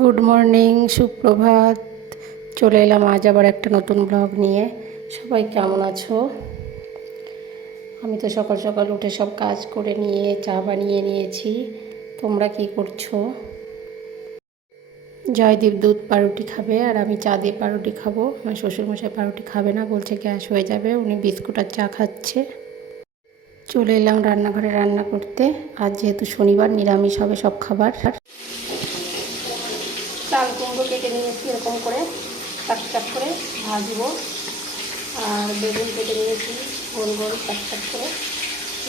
Good morning সুপ্রভাত। চলে এলাম আজ আবার একটা নতুন ব্লগ নিয়ে। সবাই কেমন আছো? আমি তো সকাল সকাল উঠে সব কাজ করে নিয়ে, চা বানিয়ে নিয়েছি। তোমরা কি করছ? জয়দীপ দুধ পাউরুটি খাবে আর আমি চা দিয়ে পাউরুটি খাব। আমার শ্বশুরমশাই পাউরুটি খাবে না, বলছে গ্যাস হয়ে যাবে, উনি বিস্কুট আর চা খাচ্ছে। চলে এলাম রান্নাঘরে রান্না করতে। আজ যেহেতু শনিবার, নিরামিষ হবে সব খাবার। নিয়েছি, এরকম করে চাক চাক করে ভাজবো। আর বেগুন কেটে নিয়েছি, গোল গোল চাক চাক করে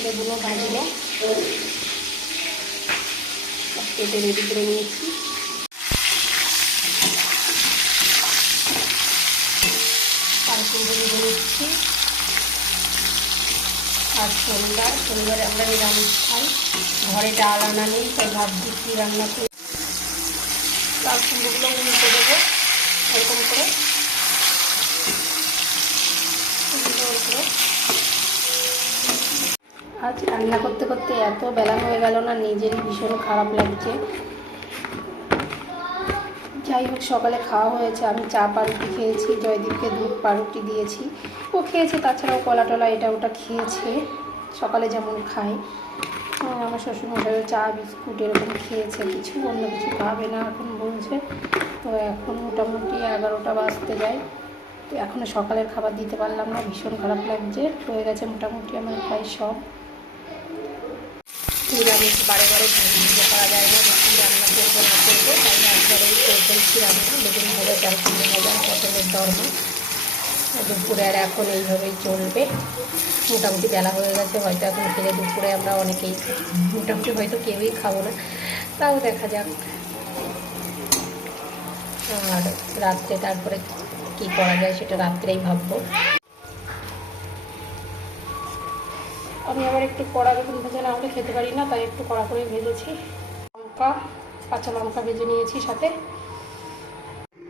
বেগুনও ভাজবো। কেটে রেডি করে নিয়েছি। নিচ্ছি আর শনিবার, শনিবারে আমরা নিরামিষ খাই। ঘরে ডাল আনা নেই তাই ভাবছি কী রান্না করি চাল কুমড়োগুলো উল্টে দেবো এরকম করে আজ রান্না করতে করতে এত বেলা হয়ে গেল না, নিজেরই ভীষণ খারাপ লাগছে। যাই হোক, সকালে খাওয়া হয়েছে। আমি চা পাউরুটি খেয়েছি, জয়দীপকে দুধ পাউরুটি দিয়েছি। ও খেয়েছে, তাছাড়াও কলা টলা এটা ওটা খেয়েছে। সকালে যেমন খায় আমার শ্বশুরমশাইও চা, বিস্কুট এরকম খেয়েছে, কিছু অন্য কিছু খাবে না এখন বলছে। তো এখন মোটামুটি এগারোটা বাজতে যায়। তো এখনও সকালের খাবার দিতে পারলাম না, ভীষণ খারাপ লাগছে, হয়ে গেছে মোটামুটি আমার প্রায় সব। বারে বারে করা যায় না রান্না করব না করব, তাই একবারে করে ফেলছি রান্না বেগুন ভাজা চাল ভাজা পটলের দরমা দুপুরে আর এখন এইভাবেই চলবে। মোটামুটি বেলা হয়ে গেছে, হয়তো এখন খেলে দুপুরে আমরা অনেকেই, মোটামুটি হয়তো কেউই খাব না। তাও দেখা যাক। আর রাত্রে তারপরে কি করা যায় সেটা রাত্রেই ভাববো। আমি আবার একটু কড়া বেগুন ভেজে না হলে খেতে পারি না, তাই একটু কড়া করে ভেজেছি। লঙ্কা, কাঁচা লঙ্কা ভেজে নিয়েছি সাথে।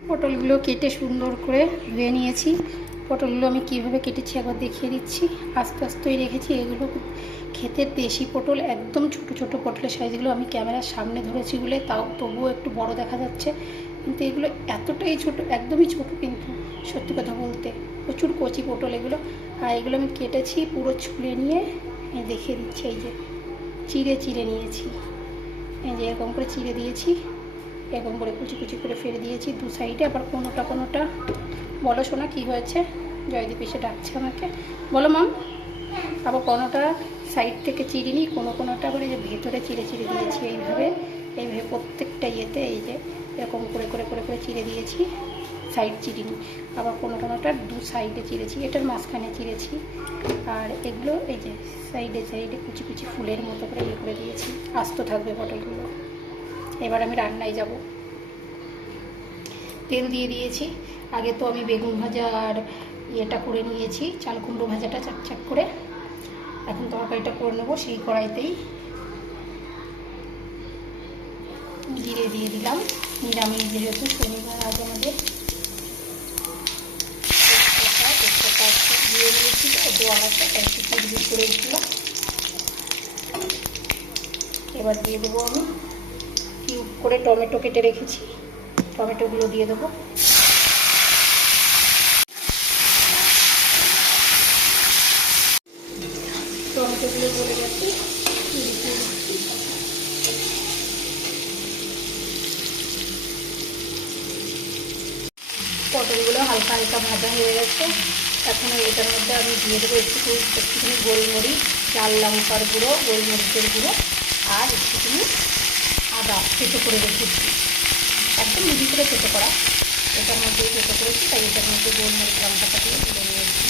পটলগুলো কেটে সুন্দর করে ধুয়ে নিয়েছি। পটলগুলো আমি কীভাবে কেটেছি একবার দেখিয়ে দিচ্ছি। আস্তে আস্তেই রেখেছি, এগুলো খেতে দেশি পটল, একদম ছোট ছোট পটলের সাইজগুলো আমি ক্যামেরার সামনে ধরেছি বলে, তাও তবুও একটু বড় দেখা যাচ্ছে। কিন্তু এগুলো এতটাই ছোট, একদমই ছোট কিন্তু সত্যি কথা বলতে। প্রচুর কচি পটল এগুলো। আর এগুলো আমি কেটেছি পুরো ছুলে নিয়ে দেখিয়ে দিচ্ছি, এই যে চিড়ে চিড়ে নিয়েছি। এই যে এরকম করে চিড়ে দিয়েছি, এরকম করে কুচি কুচি করে ফেলে দিয়েছি দু সাইডে, আবার কোনোটা কোনোটা বলো শোনা, কী হয়েছে? জয়দীপ এসে ডাকছে আমাকে। বলো মাম আবার কোনোটা সাইড থেকে চিড়ি নিই কোনো কোনোটা আবার এই যে ভেতরে চিড়ে চিড়ে দিয়েছি এইভাবে। এইভাবে প্রত্যেকটা ইয়েতে এই যে এরকম করে করে করে করে চিড়ে দিয়েছি সাইড চিড়িনি আবার কোনো কোনোটা দু সাইডে চিড়েছি, এটার মাঝখানে চিড়েছি। আর এগুলো এই যে সাইডে সাইডে কুচি কুচি ফুলের মতো করে ইয়ে করে দিয়েছি। আস্ত থাকবে পটলগুলো। এবার আমি রান্নায় যাব। তেল দিয়ে দিয়েছি। আগে তো আমি বেগুন ভাজা আর ইয়েটা করে নিয়েছি, চাল কুমড়ো ভাজাটা চাকচাক করে। এখন তরকারিটা করে নেব, সেই কড়াইতেই জিরে দিয়ে দিলাম। নিরামিষ যেহেতু শনিবার, আজ আমাদের দিয়ে দিয়েছি দোয়ালাটা একটু চিরবির করে উঠল এবার দিয়ে দেবো আমি কিউব করে টমেটো কেটে রেখেছি। টমেটোগুলো দিয়ে দেবো। টমেটোগুলো গলে গেছে। পটলগুলো হালকা হালকা ভাজা হয়ে গেছে। এখন এটার মধ্যে আমি দিয়ে দেবো একটু একটুখানি গোলমরিচ, লাল লঙ্কার গুঁড়ো, গোলমরিচের গুঁড়ো আর একটুখানি আদা থেতো করে রেখেছি। একদম মিহি করে থেতো করা। এটার মধ্যে থেতো করেছি, তাই এটার মধ্যে গোলমরিচ লঙ্কাটা দিয়ে তুলে নিয়েছি।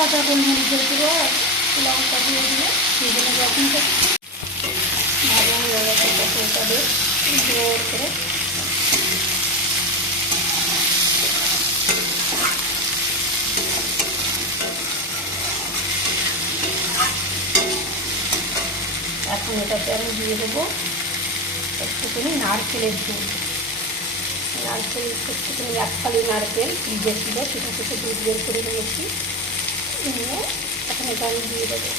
আদা গোলমরিচের গুঁড়ো লঙ্কা দিয়ে দিয়ে দিয়ে যখন ভাজা হয়ে গেছে পটলটা বেশ জোর করে এখন এটাতে আমি দিয়ে দেবো। একটুখানি নারকেলের দুধ নারকেল, একটুখানি এক ফালি নারকেল, ফ্রিজে ছিল, সেটা থেকে দুধ বের করে নিয়েছি। নিয়ে এখন এটা আমি দিয়ে দেবো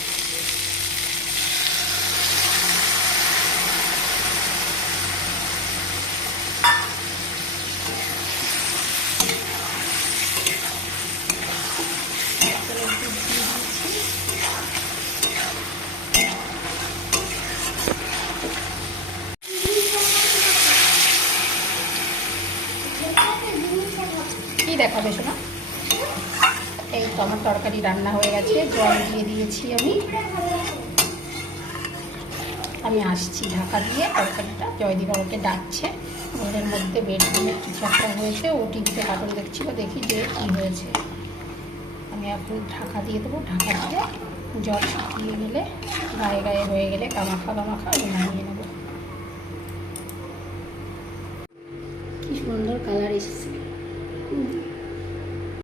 তারপরে দুধ দিয়ে দিয়েছি কি দেখাবে শোনা? এই তো আমার তরকারি রান্না হয়ে গেছে, জল দিয়ে দিয়েছি আমি। আমি আসছি ঢাকা দিয়ে, তরকারিটা জয়দীপ আমাকে ডাকছে। ঘরের মধ্যে বেডরুমে কিছু একটা হয়েছে, ও টিভিতে কার্টুন দেখছিল, দেখি যে কী হয়েছে। আমি এখন ঢাকা দিয়ে দেবো, ঢাকা দিয়ে জল শুকিয়ে গেলে, গায়ে গায়ে হয়ে গেলে কামাখা কামাখা আমি নামিয়ে নেব। কি সুন্দর কালার এসেছে।